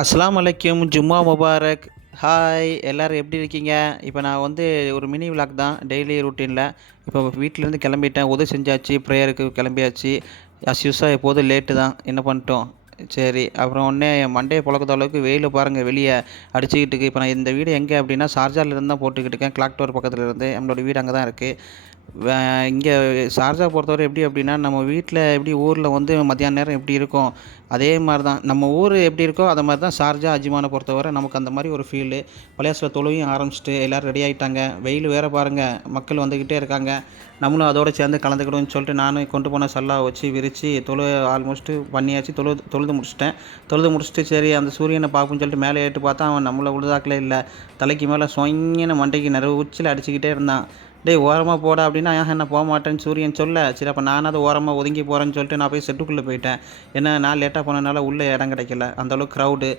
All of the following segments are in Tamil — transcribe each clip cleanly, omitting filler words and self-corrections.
அஸ்ஸலாமு அலைக்கும். ஜும்மா முபாரக். ஹாய் எல்லோரும் எப்படி இருக்கீங்க? இப்போ நான் வந்து ஒரு மினி விலாக் தான் டெய்லி ரூட்டீனில். இப்போ வீட்டிலேருந்து கிளம்பிட்டேன். உதவி செஞ்சாச்சு, ப்ரேயருக்கு கிளம்பியாச்சு. யூஸாக எப்போதும் லேட்டு தான், என்ன பண்ணிட்டோம். சரி, அப்புறம் உடனே மண்டையை பொழக்காத அளவுக்கு வெயில் பாருங்கள் வெளியே அடிச்சுக்கிட்டு இருக்குது. இப்போ நான் இந்த வீடு எங்கே அப்படின்னா ஷார்ஜாவிலேருந்து தான் போட்டுக்கிட்டு இருக்கேன். கிளாக் டவர் பக்கத்தில் இருந்து நம்மளோட வீடு அங்கே தான் இருக்குது. இங்கே ஷார்ஜா பொறுத்தவரை எப்படி அப்படின்னா, நம்ம வீட்டில் எப்படி ஊரில் வந்து மத்தியான நேரம் எப்படி இருக்கும், அதே மாதிரி தான் நம்ம ஊர் எப்படி இருக்கோ அதை மாதிரி தான் ஷார்ஜா அஜ்மானை பொறுத்தவரை நமக்கு அந்த மாதிரி ஒரு ஃபீலு. பள்ளியாசில் தொழுவையும் ஆரம்பிச்சிட்டு எல்லோரும் ரெடி ஆகிட்டாங்க. வெயில் வேறு பாருங்கள், மக்கள் வந்துக்கிட்டே இருக்காங்க. நம்மளும் அதோடு சேர்ந்து கலந்துக்கிடுவோம்னு சொல்லிட்டு நானும் கொண்டு போன சல்லா வச்சு விரித்து ஆல்மோஸ்ட்டு பண்ணியாச்சு. தொழுது முடிச்சிட்டேன். தொழுது முடிச்சுட்டு சரி அந்த சூரியனை பார்ப்போம்னு சொல்லிட்டு மேலே ஏட்டு பார்த்தா அவன் நம்மளை உழுதாக்கலே இல்லை. தலைக்கு மேலே சொங்கின மண்டைக்கு நிறைய உச்சில் அடிச்சுக்கிட்டே இருந்தான். டேய் ஓரமாக போடா அப்படின்னா என்ன போக மாட்டேன்னு சூரியன் சொல்ல, சரி அப்போ நானாவது ஓரமாக ஒதுங்கி போகிறேன்னு சொல்லிட்டு நான் போய் செட்டுக்குள்ளே போயிட்டேன். ஏன்னா நான் லேட்டாக போனதுனால உள்ளே இடம் கிடைக்கல, அந்தளவுக்கு க்ரௌடு.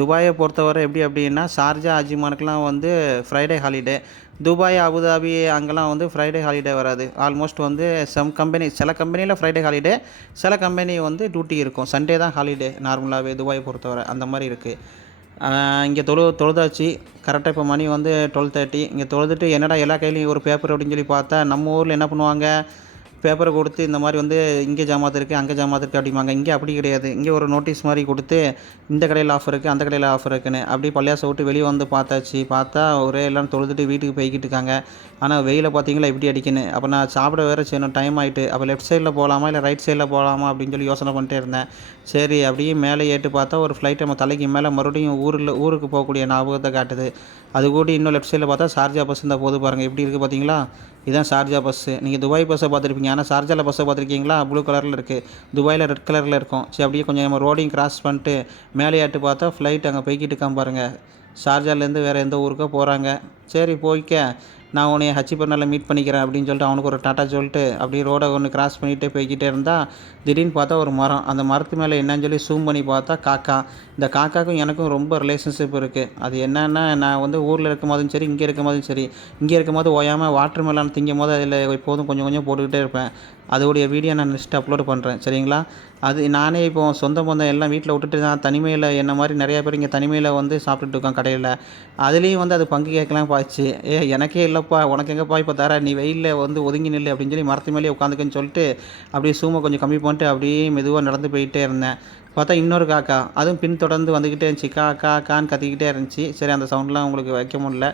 துபாயை பொறுத்தவரை எப்படி அப்படின்னா, ஷார்ஜா அஜ்மானுக்கெலாம் வந்து ஃப்ரைடே ஹாலிடே. துபாய் அபுதாபி அங்கெல்லாம் வந்து ஃப்ரைடே ஹாலிடே வராது. ஆல்மோஸ்ட் வந்து சில கம்பெனியில் ஃப்ரைடே ஹாலிடே, சில கம்பெனி வந்து டியூட்டி இருக்கும். சண்டே தான் ஹாலிடே நார்மலாகவே துபாயை பொறுத்தவரை அந்த மாதிரி இருக்குது. இங்கே தொழுதாச்சு. கரெக்டாக இப்போ மணி வந்து 12:30. இங்கே தொழுதுட்டு என்னடா எல்லா கையிலையும் ஒரு பேப்பர் அப்படின்னு சொல்லி பார்த்தா, நம்ம ஊரில் என்ன பண்ணுவாங்க, பேப்பரை கொடுத்து இந்த மாதிரி வந்து இங்கே ஜமாத் இருக்குது, அங்கே ஜமாத் இருக்குது அப்படிம்பாங்க. இங்கே அப்படி கிடையாது. இங்கே ஒரு நோட்டீஸ் மாதிரி கொடுத்து இந்த கடையில் ஆஃபர் இருக்குது, அந்த கடையில் ஆஃபர் இருக்குன்னு அப்படியே பள்ளியாசை விட்டு வெளியே வந்து பார்த்தாச்சு. பார்த்தா ஒரே எல்லாம் தொழுதுட்டு வீட்டுக்கு போய்கிட்டு இருக்காங்க. ஆனால் வெயிலை பார்த்தீங்களா எப்படி அடிக்குன்னு. அப்போ நான் சாப்பிட வேறு செய்யணும், டைம் ஆகிட்டு. அப்போ லெஃப்ட் சைடில் போகலாமா இல்லை ரைட் சைடில் போகலாமா அப்படின்னு சொல்லி யோசனை பண்ணிட்டே இருந்தேன். சரி அப்படியே மேலே ஏட்டு பார்த்தா ஒரு ஃப்ளைட் நம்ம தலைக்கு மேலே மறுபடியும் ஊருக்கு போகக்கூடிய ஞாபகத்தை காட்டுது. அது கூட இன்னும் லெஃப்ட் சைடில் பார்த்தா ஷார்ஜா பஸ் தான் போது பாருங்கள் எப்படி இருக்குது பார்த்தீங்களா. இதுதான் ஷார்ஜா பஸ்ஸு. நீங்கள் துபாய் பஸ்ஸை பார்த்துருப்பீங்க, ஆனால் ஷார்ஜாவில் பஸ்ஸை பார்த்துருக்கீங்களா? ப்ளூ கலரில் இருக்குது, துபாயில் ரெட் கலரில் இருக்கும். சரி அப்படியே கொஞ்சம் நம்ம ரோடையும் கிராஸ் பண்ணிட்டு மேலே ஏட்டு பார்த்தா ஃப்ளைட் அங்கே போய்கிட்டு இருக்கான் பாருங்கள். ஷார்ஜாலேருந்து வேறு எந்த ஊருக்கோ போகிறாங்க. சரி போய்க்க, நான் உன்னை ஹச்சிபர்னால மீட் பண்ணிக்கிறேன் அப்படின்னு சொல்லிட்டு அவனுக்கு ஒரு டாட்டா சொல்லிட்டு அப்படியே ரோடை ஒன்று கிராஸ் பண்ணிகிட்டே போய்கிட்டே இருந்தால் திடீர்னு பார்த்தா ஒரு மரம். அந்த மரத்து மேலே என்னன்னு சொல்லி ஜூம் பண்ணி பார்த்தா காக்கா. இந்த காக்காக்கும் எனக்கும் ரொம்ப ரிலேஷன்ஷிப் இருக்குது. அது என்னென்னா, நான் வந்து ஊரில் இருக்கும் போதும் சரி, இங்கே இருக்கும் போதும் சரி, இங்கே இருக்கும் போது ஓயாமல் வாட்டர் மெலான் திங்கும் போது அதில் எப்போதும் கொஞ்சம் கொஞ்சம் போட்டுக்கிட்டே இருப்பேன். அதோடைய வீடியோ நான் நெக்ஸ்ட் அப்லோட் பண்ணுறேன், சரிங்களா? அது நானே இப்போது சொந்த பந்தம் எல்லாம் வீட்டில் விட்டுட்டு தான் தனிமையில் என்ன மாதிரி நிறையா பேர் இங்கே தனிமையில் வந்து சாப்பிட்டுட்டு இருக்கோம் கடையில். அதுலேயும் வந்து அது பங்கு கேட்கலாம் பாய்ச்சி, எனக்கே இல்லைப்பா உனக்கு எங்கேப்பா இப்போ தர, நீ வெயிலில் வந்து ஒதுங்கி நில்லு அப்படின்னு சொல்லி மரத்து மேலேயே உட்காந்துக்கன்னு சொல்லிட்டு அப்படியே சூமை கொஞ்சம் கம்மி பண்ணிட்டு அப்படியே மெதுவாக நடந்து போயிட்டே இருந்தேன். பார்த்தா இன்னொரு காக்கா அதுவும் பின் தொடர்ந்து வந்துக்கிட்டே இருந்துச்சு. கான்னு கத்திக்கிட்டே இருந்துச்சு. சரி அந்த சவுண்ட்லாம் உங்களுக்கு வைக்க முடியல,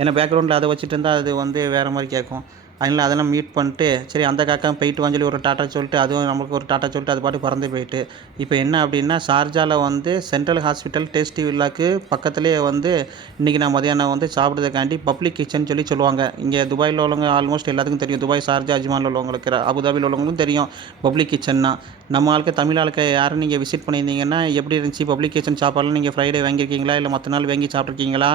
ஏன்னா பேக்ரவுண்டில் அதை வச்சுட்டு இருந்தால் அது வந்து வேறு மாதிரி கேட்கும். அதெல்லாம் மீட் பண்ணிட்டு சரி அந்த காக்கா போயிட்டு வான்னு சொல்லி ஒரு டாட்டா சொல்லிட்டு அதுவும் நம்மளுக்கு ஒரு டாட்டா சொல்லிட்டு அது பாட்டு பறந்து போயிட்டு. இப்போ என்ன அப்படின்னா, ஷார்ஜாவில் வந்து சென்ட்ரல் ஹாஸ்பிட்டல் டேஸ்டி வில்லாக்கு பக்கத்துலேயே வந்து இன்றைக்கி நான் மதியானம் வந்து சாப்பிட்றதுக்காண்டி பப்ளிக் கிச்சன் சொல்லி சொல்லுவாங்க. இங்கே துபாயில் உள்ளவங்க ஆல்மோஸ்ட் எல்லாத்துக்கும் தெரியும். துபாய் ஷார்ஜா அஜ்மானில் உள்ளவங்களுக்கு, அபுதாபியில் உள்ளவங்களுக்கும் தெரியும் பப்ளிக் கிச்சன்னா. நம்ம ஆளுக்கு தமிழ் ஆளுக்கு யாரும் நீங்கள் விசிட் பண்ணியிருந்தீங்கன்னா எப்படி இருந்துச்சு பப்ளிக் கிச்சன் சாப்பாடுலாம்? நீங்கள் ஃப்ரைடே வாங்கியிருக்கீங்களா இல்லை மற்ற நாள் வாங்கி சாப்பிட்ருக்கீங்களா?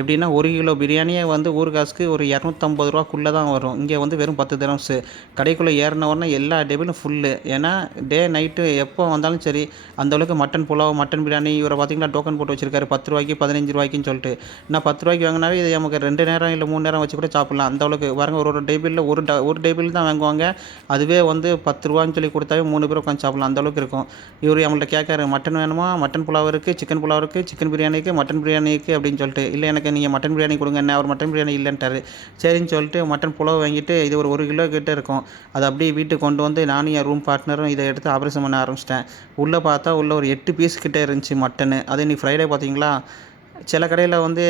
எப்படின்னா 1 கிலோ பிரியாணியே வந்து ஊர் காசுக்கு ஒரு 250 ரூபாக்குள்ளே தான் வரும். இங்கே வந்து வெறும் 10 திரம்ஸு. கடைக்குள்ளே ஏறின உடனே எல்லா டேபிளும் ஃபுல்லு. ஏன்னா டே நைட்டு எப்போ வந்தாலும் சரி அந்தளவுக்கு மட்டன் புலாவ், மட்டன் பிரியாணி. இவரை பார்த்தீங்கன்னா டோக்கன் போட்டு வச்சிருக்காரு 10 ரூபாய்க்கு 15 ரூபாய்க்குன்னு சொல்லிட்டு. நான் 10 ரூபாய்க்கு வாங்கினாவே இது நமக்கு 2 நேரம் இல்லை 3 நேரம் வச்சு கூட சாப்பிட்லாம். அந்தளவுக்கு பாருங்கள். ஒரு டேபிளில் ஒரு டேபிள் தான் வாங்குவாங்க. அதுவே வந்து 10 ரூபான்னு சொல்லி கொடுத்தாவே 3 பேர் உட்காந்து சாப்பிட்லாம். அந்தளவுக்கு இருக்கும். இவர் அவங்கள்ட்ட கேட்காரு, மட்டன் வேணுமா? மட்டன் புலாவ் இருக்குது, சிக்கன் புலாவ் இருக்குது, சிக்கன் பிரியாணி இருக்குது, மட்டன் பிரியாணி இருக்குது அப்படின்னு சொல்லிட்டு. இல்லை எனக்கு நீங்கள் மட்டன் பிரியாணி கொடுங்க என்ன, அவர் மட்டன் பிரியாணி இல்லைன்ட்டார். சரின்னு சொல்லிட்டு மட்டன் புலாவ் வாங்கிட்டு இது ஒரு 1 கிலோ கிட்டே இருக்கும். அதை அப்படியே வீட்டுக்கு கொண்டு வந்து நானும் என் ரூம் பார்ட்னரும் இதை எடுத்து ஆப்ரேஷன் பண்ண ஆரம்பிச்சிட்டேன். உள்ளே பார்த்தா உள்ளே ஒரு 8 பீஸ் கிட்டே இருந்துச்சு மட்டனு. அது இன்றைக்கி ஃப்ரைடே பார்த்தீங்களா. சில கடையில் வந்து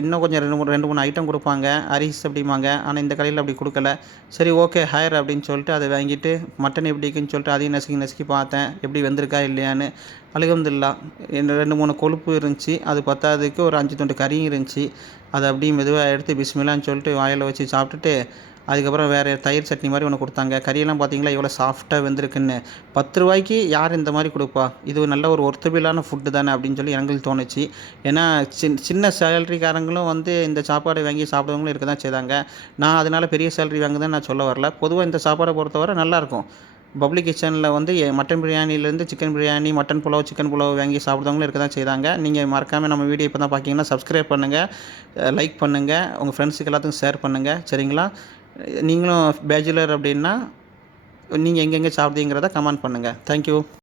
இன்னும் கொஞ்சம் 2 3 ஐட்டம் கொடுப்பாங்க, அரிசி அப்படிம்பாங்க. ஆனால் இந்த கடையில் அப்படி கொடுக்கல. சரி ஓகே ஹையர் அப்படின்னு சொல்லிட்டு அதை வாங்கிட்டு மட்டன் எப்படி இருக்குன்னு சொல்லிட்டு அதையும் நசுக்கி பார்த்தேன் எப்படி வெந்திருக்கா இல்லையான்னு. அல்ஹம்துலில்லாஹ் 2 3 கொழுப்பு இருந்துச்சு. அது பத்தாததுக்கு ஒரு 5 துண்டு கறியும் இருந்துச்சு. அதை அப்படியே மெதுவாக எடுத்து பிஸ்மில்லான்னு சொல்லிட்டு வாயில் வச்சு சாப்பிட்டுட்டு அதுக்கப்புறம் வேறு தயிர் சட்னி மாதிரி ஒன்று கொடுத்தாங்க. கறியெல்லாம் பார்த்தீங்களா எவ்வளோ சாஃப்ட்டாக வெந்திருக்குன்னு. 10 ரூபாய்க்கு யார் இந்த மாதிரி கொடுப்பா? இது நல்ல ஒரு ஒர்த்தபிளான ஃபுட்டு தானே அப்படின்னு சொல்லி எனக்கு தோணுச்சு. ஏன்னா சின்ன சேலரிக்காரங்களும் வந்து இந்த சாப்பாடு வாங்கி சாப்பிட்றவங்களும் இருக்க தான் செய்தாங்க. நான் அதனால் பெரிய சேலரி வாங்குதுன்னு நான் சொல்ல வரல. பொதுவாக இந்த சாப்பாடை பொறுத்தவரை நல்லாயிருக்கும். பப்ளிக் கிச்சனில் வந்து மட்டன் பிரியாணிலேருந்து chicken biryani, mutton pulao, chicken pulao வாங்கி சாப்பிட்றவங்களும் இருக்க தான் செய்தாங்க. நீங்கள் மறக்காமல் நம்ம வீடியோ இப்போ தான் பார்க்கிங்கன்னா சப்ஸ்கிரைப் பண்ணுங்கள், லைக் பண்ணுங்கள், உங்கள் ஃப்ரெண்ட்ஸுக்கு எல்லாத்துக்கும் ஷேர் பண்ணுங்கள், சரிங்களா? நீங்களும் பேச்சுலர் அப்படின்னா நீங்கள் எங்கெங்கே சாப்பிட்டீங்கிறத கமெண்ட் பண்ணுங்கள். தேங்க்யூ.